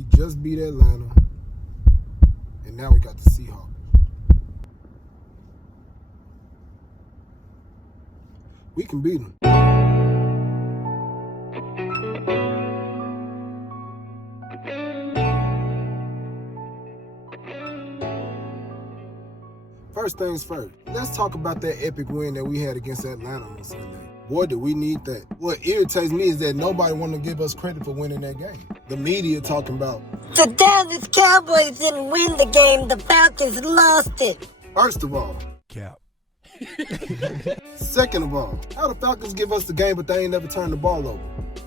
We just beat Atlanta, and now we got the Seahawks. We can beat them. First things first, let's talk about that epic win that we had against Atlanta on Sunday. Boy, did we need that. What irritates me is that nobody want to give us credit for winning that game. The media talking about, the Dallas Cowboys didn't win the game, the Falcons lost it. First of all, Cap. Second of all, how the Falcons give us the game but they ain't never turned the ball over?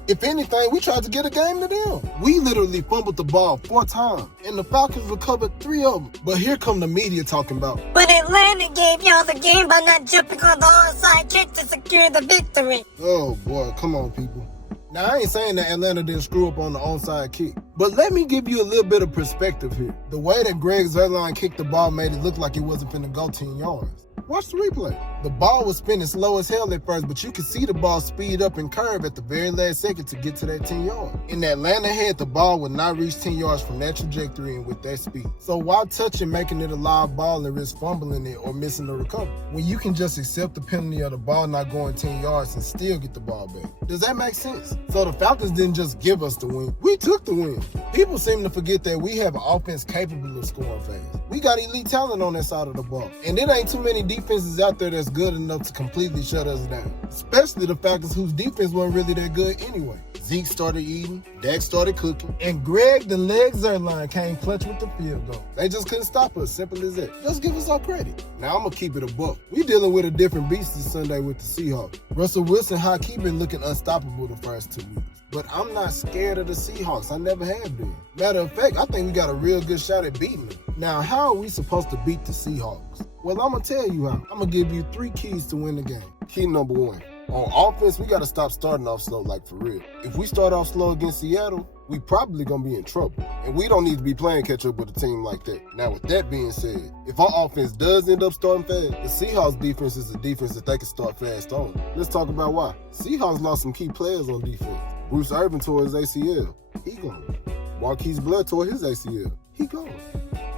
If anything, we tried to get a game to them. We literally fumbled the ball 4 times, and the Falcons recovered 3 of them. But here come the media talking about, but Atlanta gave y'all the game by not jumping on the onside kick to secure the victory. Oh boy, come on people. Now I ain't saying that Atlanta didn't screw up on the onside kick, but let me give you a little bit of perspective here. The way that Greg Zuerlein kicked the ball made it look like it wasn't finna go 10 yards. Watch the replay. The ball was spinning slow as hell at first, but you could see the ball speed up and curve at the very last second to get to that 10 yards. In Atlanta head, the ball would not reach 10 yards from that trajectory and with that speed. So why touch and making it a live ball and risk fumbling it or missing the recovery when you can just accept the penalty of the ball not going 10 yards and still get the ball back? Does that make sense? So the Falcons didn't just give us the win. We took the win. People seem to forget that we have an offense capable of scoring fast. We got elite talent on that side of the ball. And there ain't too many defenses out there that's good enough to completely shut us down. Especially the Falcons, whose defense wasn't really that good anyway. Zeke started eating, Dak started cooking, and Greg the leg Zuerlein came clutch with the field goal. They just couldn't stop us, simple as that. Just give us our credit. Now I'm gonna keep it a buck. We dealing with a different beast this Sunday with the Seahawks. Russell Wilson high-key been looking unstoppable the first 2 weeks. But I'm not scared of the Seahawks. I never have been. Matter of fact, I think we got a real good shot at beating them. Now, how are we supposed to beat the Seahawks? Well, I'm going to tell you how. I'm going to give you 3 keys to win the game. Key number 1. On offense, we got to stop starting off slow, like for real. If we start off slow against Seattle, we probably going to be in trouble. And we don't need to be playing catch up with a team like that. Now, with that being said, if our offense does end up starting fast, the Seahawks defense is a defense that they can start fast on. Let's talk about why. Seahawks lost some key players on defense. Bruce Irvin tore his ACL. He gone. Marquise Blood tore his ACL. He gone.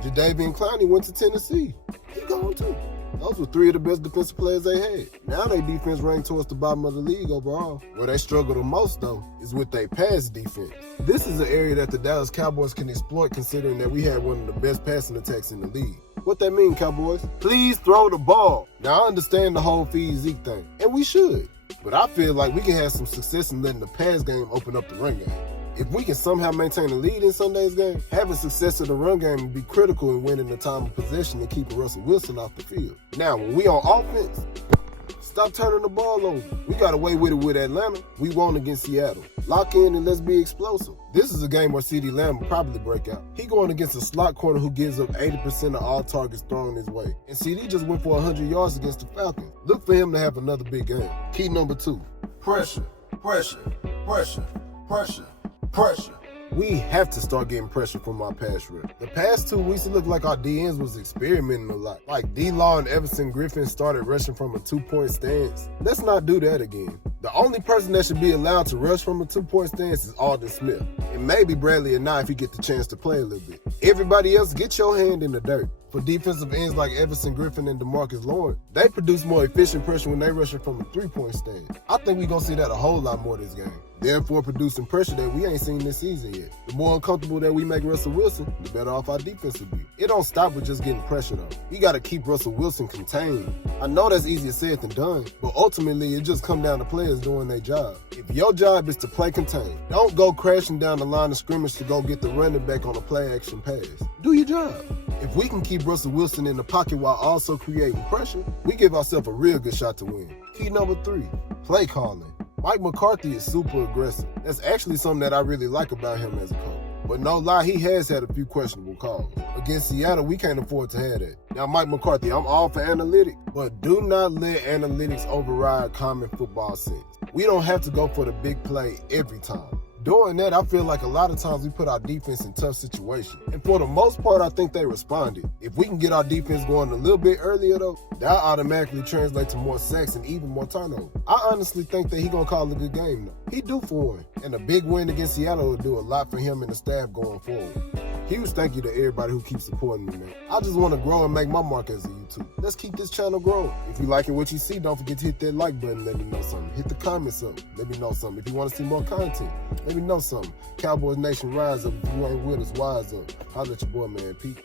Jadeveon Clowney went to Tennessee. He gone too. Those were 3 of the best defensive players they had. Now their defense ranked towards the bottom of the league overall. Where they struggle the most, though, is with their pass defense. This is an area that the Dallas Cowboys can exploit, considering that we had one of the best passing attacks in the league. What that mean, Cowboys? Please throw the ball. Now, I understand the whole feed Zeke thing, and we should. But I feel like we can have some success in letting the pass game open up the run game. If we can somehow maintain a lead in Sunday's game, having success in the run game will be critical in winning the time of possession and keeping Russell Wilson off the field. Now, when we on offense, stop turning the ball over. We got away with it with Atlanta. We won against Seattle. Lock in and let's be explosive. This is a game where CeeDee Lamb will probably break out. He going against a slot corner who gives up 80% of all targets thrown his way. And CeeDee just went for 100 yards against the Falcons. Look for him to have another big game. Key number 2, pressure, pressure, pressure, pressure, pressure. We have to start getting pressure from our pass rush. The past 2 weeks, it looked like our DNs was experimenting a lot. Like D-Law and Everson Griffin started rushing from a 2-point stance. Let's not do that again. The only person that should be allowed to rush from a 2-point stance is Aldon Smith. And maybe Bradley and I if he get the chance to play a little bit. Everybody else, get your hand in the dirt. For defensive ends like Everson Griffin and DeMarcus Lawrence, they produce more efficient pressure when they rushing from a 3-point stance. I think we're going to see that a whole lot more this game. Therefore producing pressure that we ain't seen this season yet. The more uncomfortable that we make Russell Wilson, the better off our defense will be. It don't stop with just getting pressure though. We got to keep Russell Wilson contained. I know that's easier said than done, but ultimately it just comes down to players doing their job. If your job is to play contained, don't go crashing down the line of scrimmage to go get the running back on a play action pass. Do your job. If we can keep Russell Wilson in the pocket while also creating pressure, we give ourselves a real good shot to win. Key number 3, play calling. Mike McCarthy is super aggressive. That's actually something that I really like about him as a coach. But no lie, he has had a few questionable calls. Against Seattle, we can't afford to have that. Now, Mike McCarthy, I'm all for analytics, but do not let analytics override common football sense. We don't have to go for the big play every time. Doing that, I feel like a lot of times we put our defense in tough situations. And for the most part, I think they responded. If we can get our defense going a little bit earlier, though, that automatically translates to more sacks and even more turnovers. I honestly think that he's going to call a good game, though. He due for one. And a big win against Seattle will do a lot for him and the staff going forward. Huge thank you to everybody who keeps supporting me, man. I just want to grow and make my mark as a YouTube. Let's keep this channel growing. If you liking what you see, don't forget to hit that like button. Let me know something. Hit the comments up. Let me know something. If you want to see more content, let me know something. Cowboys Nation, rise up. If you ain't with us, wise up. Holla at your boy, man. Pete.